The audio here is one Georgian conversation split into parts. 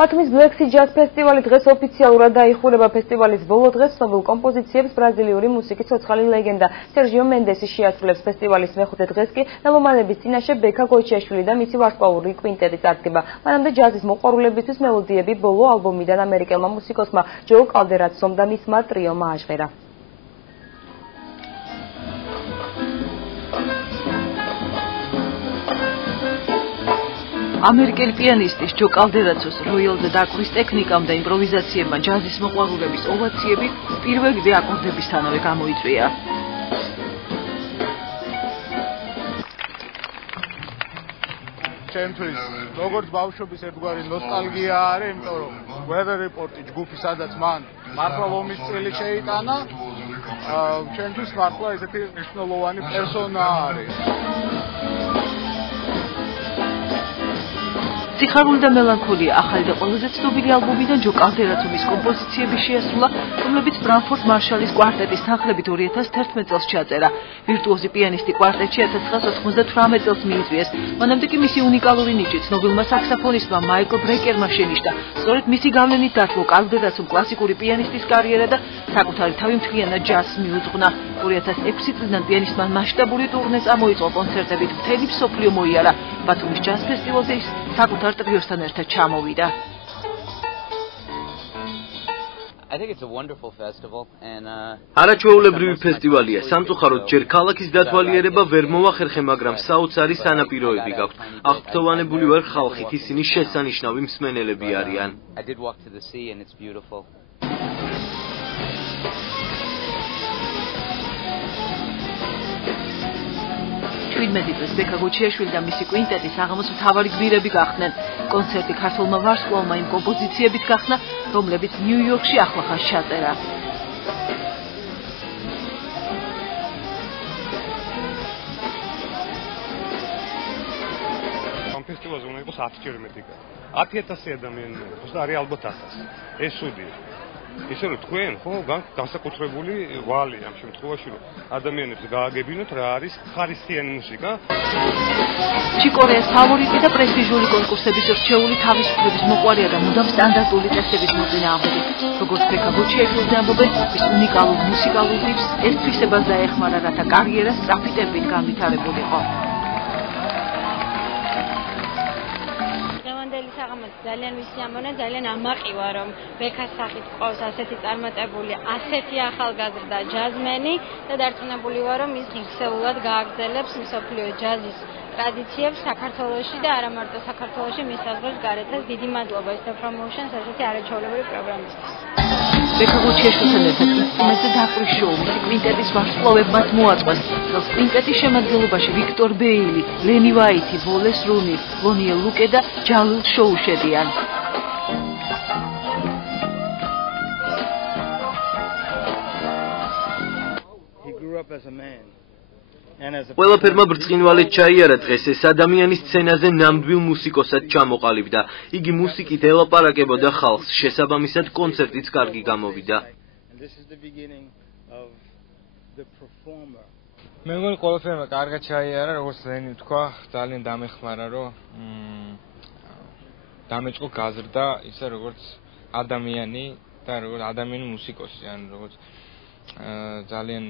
ბათუმის Black Sea Jazz ფესტივალი დღეს ოფიციალურად დაიხურება. ფესტივალის ბოლო დღეს ცნობილ კომპოზიციებს ბრაზილიური მუსიკის ცოცხალი ლეგენდა სერჟიო მენდესი შეასრულებს. ფესტივალის მეხუთე დღეს კი მელომანების წინაშე ბექა გოჩიაშვილი და მისი ვარსკვლავური კვინტეტი წარდგება. მანამდე ჯაზის მოყვარულებისთვის მელოდიები ბოლო ალბომიდან ამერიკელმა მუსიკოსმა ჯო კალდერაცომ და მისმა ტრიომ ააჟღერა. ამერიკელი პიანისტის ჯო კალდერაცოს როიალზე დაკვრვის ტექნიკამ და იმპროვიზაციებმა ჯაზის მოყვარულების ოვაციები პირველივე აკორდებისთანავე გამოიწვია. ჩემთვის როგორც ბავშვობის ერთგვარი ნოსტალგია არის, იმიტომ რომ Weather Report-ი ჯგუფი სადაც მან მართლა ომის წელი შეიტანა, ჩემთვის მართლა ესეთი მნიშვნელოვანი პერსონა არის. სიხარული და მელანქოლია ახალი და ყველაზე ცნობილი ალბომიდან ჯო კალდერაცოს კომპოზიციები შეასრულა, რომლებიც ბრანფორდ მარშალის კვარტეტის თანხლებით 2011 წელს ჩაწერა. ვირტუოზი პიანისტი კვარტეტში 1998 წელს მიიწვიეს. მანამდე კი მისი უნიკალური ნიჭი ცნობილმა საქსაფონისტმა მაიკლ ბრეკერმა შენიშნა. სწორედ მისი გავლენით დათმო კალდერაცომ კლასიკური პიანისტის კარიერა და საკუთარი თავი მთლიანად ჯაზს მიუძღვნა. 2006 წლიდან პიანისტმა მასშტაბური ტურნე წამოიწყო, კონცერტებით მთელი მსოფლიო მოიარა. ბათუმის ჯაზ ფესტივალზე ის საკუთარ ტრიოსთან ერთად ჩამოვიდა. არაჩვეულებრივი ფესტივალია. სამწუხაროდ ჯერ ქალაქის დათვალიერება ვერ მოახერხე, მაგრამ საოცარი სანაპიროები გაქვთ. აღფრთოვანებული ვარ ხალხით, ისინი შესანიშნავი მსმენელები არიან. მედით ბექა გოჩიაშვილი და მისი კვინტეტი საღამოს მთავარი გმირები გახდნენ. კონცერტი ქართულმა ვარსკვლავმა იმ კომპოზიციებით გახსნა, რომლებიც ნიუ-იორკში ახლახანს ჩაწერა. ამ ფესტივალზე უნდა იყოს 10-ჯერ მეტი. 10,000 ადამიანი იყოს და არის ალბათ 1000. ეს სუდია. ისე რომ თქვენ ხო განსაკუთრებული ვალი ამ შემთხვევაში რომ ადამიანებს გააგებინოთ რა არის ხარისხიანი მუსიკა. ჩიკორეას ფავორიტი და პრესტიჟული კონკურსების რჩეული თავისუფლების მოყვარია და მუდამ სტანდარტული წესების მოწინააღმდეგე. როგორც ბექა გოჩიაშვილზე ამბობენ, ის უნიკალურ მუსიკალურ ტიპს ეს თვისებას დაეხმარა, რათა კარიერა სწრაფი ტემპით განვითარებულიყო. ძალიან ვისიამოვნე, ძალიან ამაყივა, რომ ბექას სახით ყავს ასეთი წარმატებული, ასეთი ახალგაზრდა ჯაზმენი და დარწმუნებული ვარ, რომ ის ღირსეულად გააგრძელებს მსოფლიო ჯაზის ტრადიციებს საქართველოში და არა მარტო საქართველოში, მის საზღვრებს გარეთაც. დიდი მადლობა Step Promotions ასეთი არაჩვეულებრივი პროგრამისთვის. ბექა გოჩიაშვილთან ერთად ინსტრუმენტზე დაკვრვის შოუ მისი კვინტეტის ვარსკვლავებმაც მოაწყვეს. წელს კვინტეტის შემადგენლობაში ვიქტორ ბეილი, ლენი ვაიტი, ვოლეს რუნი, ლონიელ ლუკე და ჯალილ შოუ შედიან. ყველაფერმა ბრწყინვალედ ჩაიარა დღეს. ეს ადამიანი სცენაზე ნამდვილ მუსიკოსად ჩამოყალიბდა. იგი მუსიკით ელაპარაკებოდა ხალხს, შესაბამისად კონცერტიც კარგი გამოვიდა. მე მგონი ყველაფერმა კარგად ჩაიარა, როგორც ლენი თქვა, ძალიან დამეხმარა, რომ დამეწყო გაზრდა ისე როგორც ადამიანი და როგორც ადამიანი მუსიკოსი, ან როგორც ძალიან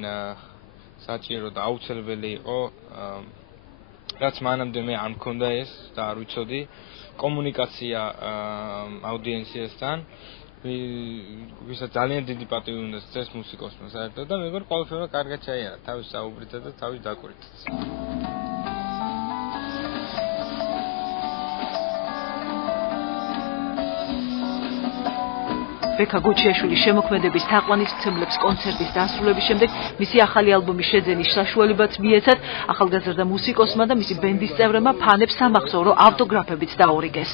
საჭირო და აუცილებელი იყო, რაც მანამდე მე არ მქონდა ეს და არ ვიცოდი კომუნიკაცია აუდიენციასთან, ვისაც ძალიან დიდი პატივი უნდა სცეს მუსიკოსმა საერთოდ და მე მგონი ყველაფერმა კარგად ჩაიარა, თავის საუბრითა და თავის დაკვირითაც. ბექა გოჩიაშვილის შემოქმედების თაყვანისმცემლებს კონცერტის დასრულების შემდეგ მისი ახალი ალბომის შეძენის საშუალებაც მიეცათ. ახალგაზრდა მუსიკოსმა და მისი ბენდის წევრებმა ფანებს სამახსოვრო ავტოგრაფებიც დაურიგეს.